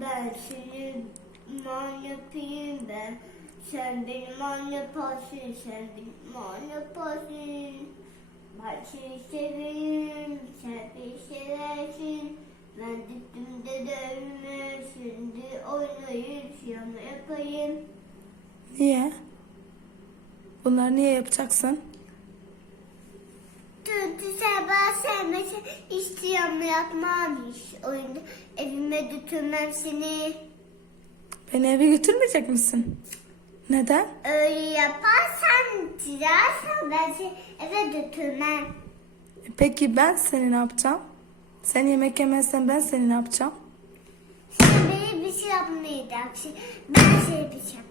Ben senin manyapıyım ben. Sen benim manyapasın, sen benim manyapasın. Ben seni severim, sen beni seversin. Ben düştüğümde dövme, şimdi oynayıp şunu yapayım. Niye? Bunları niye yapacaksın? Çünkü sen sevmesi istiyorum yapmam hiç. Oyunda evime götürmem seni. Beni eve götürmeyecek misin? Neden? Öyle yaparsan, çizersen ben seni eve götürmem. E Peki ben seni ne yapacağım? Sen yemek yemezsen ben seni ne yapacağım? Sen beni bir şey yapmayacaksın. Ben seni bir şey yapacağım.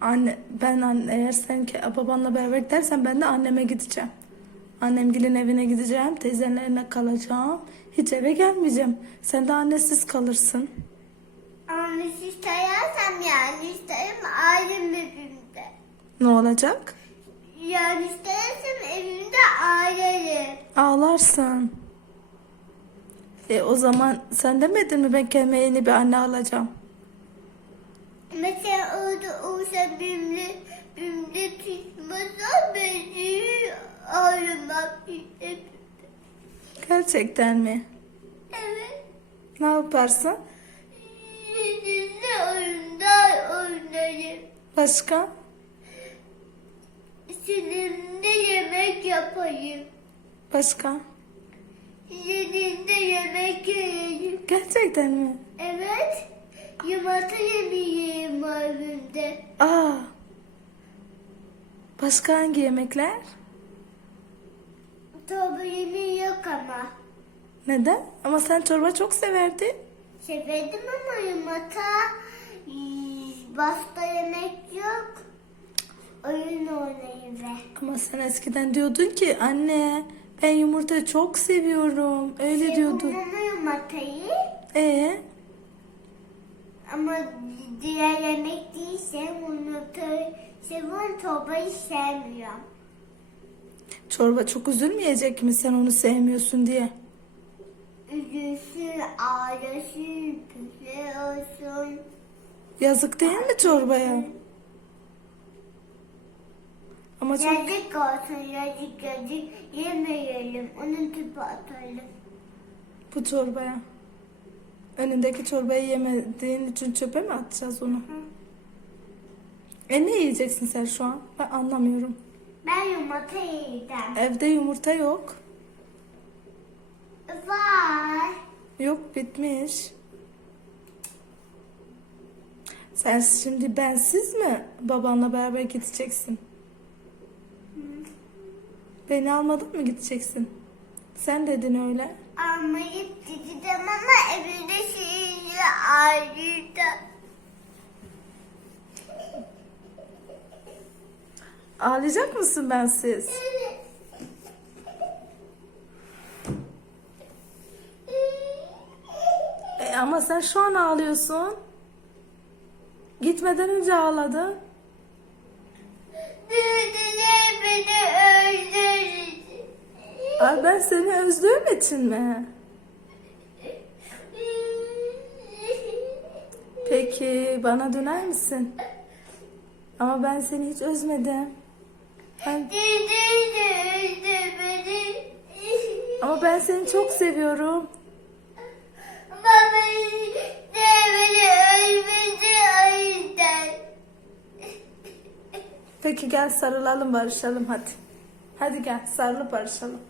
Anne, ben anne, eğer sen ki babanla beraber gidersen ben de anneme gideceğim. Annemgilin evine gideceğim, teyzenlerine kalacağım. Hiç eve gelmeyeceğim. Sen de annesiz kalırsın. Ama istersem yani isterim ailem evimde. Ne olacak? Yani istersem evimde aileli. Ağlarsın. E o zaman sen demedin mi ben kendime yeni bir anne alacağım? Mesela orada olsa benimle, benimle tutmasa beni ağlamak istedim. Gerçekten mi? Evet. Ne yaparsın? Sizinle oyunlar oynarım. Başka? Sizinle yemek yapayım. Başka? Sizinle yemek yiyeyim. Gerçekten mi? Evet. Yumurta yemeyeyim evimde. Aa. Başka hangi yemekler? Torba yemeği yok ama. Neden? Ama sen çorba çok severdin. Sevedim ama yumurta basta yemek yok. Oyun oynayayım ve. Ama sen eskiden diyordun ki anne ben yumurtayı çok seviyorum. Öyle diyordun. Seviyorum yumurtayı. Ee, diğer yemek değilse yumurtayı seviyorum, torbayı sevmiyorum. çorba çok üzülmeyecek mi sen onu sevmiyorsun diye? Üzülsün, ağlasın, güzel olsun. Yazık değil mi çorbaya? Ama çok Yazık olsun, yazık yazık. Yemeyelim, onun tüpü atalım. bu çorbaya. Önündeki çorbayı yemediğin için çöpe mi atacağız onu? E ne yiyeceksin sen şu an? Ben anlamıyorum. Ben yumurta yiyeceğim. Evde yumurta yok. Var. Yok bitmiş. Sen şimdi bensiz mi babanla beraber gideceksin? Beni almadın mı gideceksin? Sen dedin öyle. Almayıp gideceğim ama evinde şeyini ayrıca. Ağlayacak mısın bensiz? E, ama sen şu an ağlıyorsun. Gitmeden önce ağladın. Seni özlüyorum için mi? Peki bana döner misin? Ama ben seni hiç özmedim. Ben, ama ben seni çok seviyorum. Peki gel sarılalım barışalım hadi. Hadi gel sarılıp barışalım.